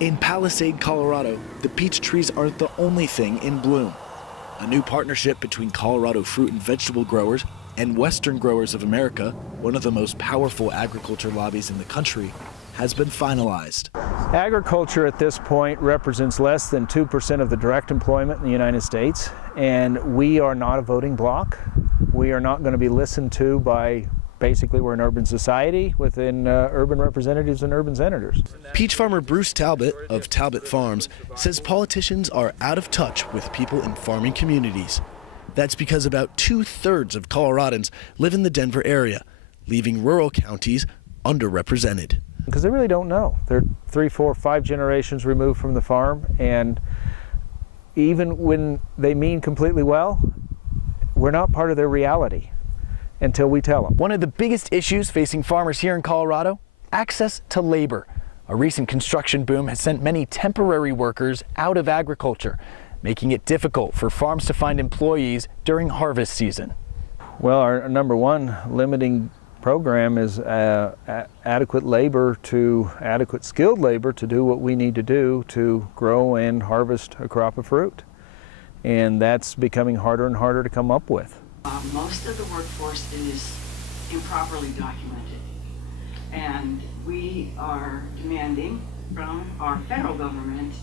In Palisade, Colorado, the peach trees aren't the only thing in bloom. A new partnership between Colorado fruit and vegetable growers and Western Growers of America, one of the most powerful agriculture lobbies in the country, has been finalized. Agriculture at this point represents less than 2% of the direct employment in the United States, and we are not a voting bloc. We are not going to be listened to by, basically we're an urban society within urban representatives and urban senators. Peach farmer Bruce Talbot of Talbot Farms says politicians are out of touch with people in farming communities. That's because about 2/3 of Coloradans live in the Denver area, leaving rural counties underrepresented. Because they really don't know. They're 3, 4, 5 generations removed from the farm, and even when they mean completely well, we're not part of their reality until we tell them. One of the biggest issues facing farmers here in Colorado, access to labor. A recent construction boom has sent many temporary workers out of agriculture, making it difficult for farms to find employees during harvest season. Well, our number one limiting program is adequate skilled labor to do what we need to do to grow and harvest a crop of fruit. And that's becoming harder and harder to come up with. Most of the workforce is improperly documented, and we are demanding from our federal government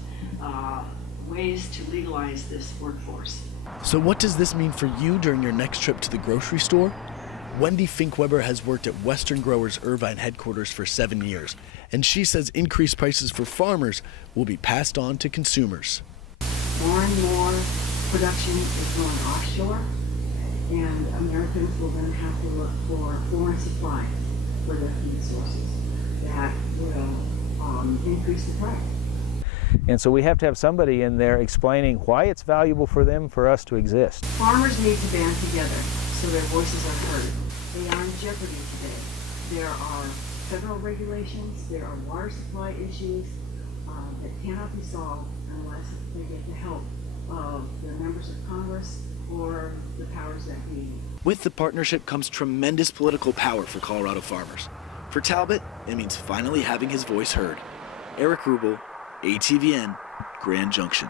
ways to legalize this workforce. So what does this mean for you during your next trip to the grocery store? Wendy Finkweber has worked at Western Growers Irvine headquarters for 7 years, and she says increased prices for farmers will be passed on to consumers. More and more production is going offshore, and Americans will then have to look for foreign supply for their food sources. That will increase the price. And so we have to have somebody in there explaining why it's valuable for them, for us to exist. Farmers need to band together so their voices are heard. They are in jeopardy today. There are federal regulations, there are water supply issues that cannot be solved unless they get the help of the members of Congress or the powers that be. With the partnership comes tremendous political power for Colorado farmers. For Talbot, it means finally having his voice heard. Eric Rubel, ATVN, Grand Junction.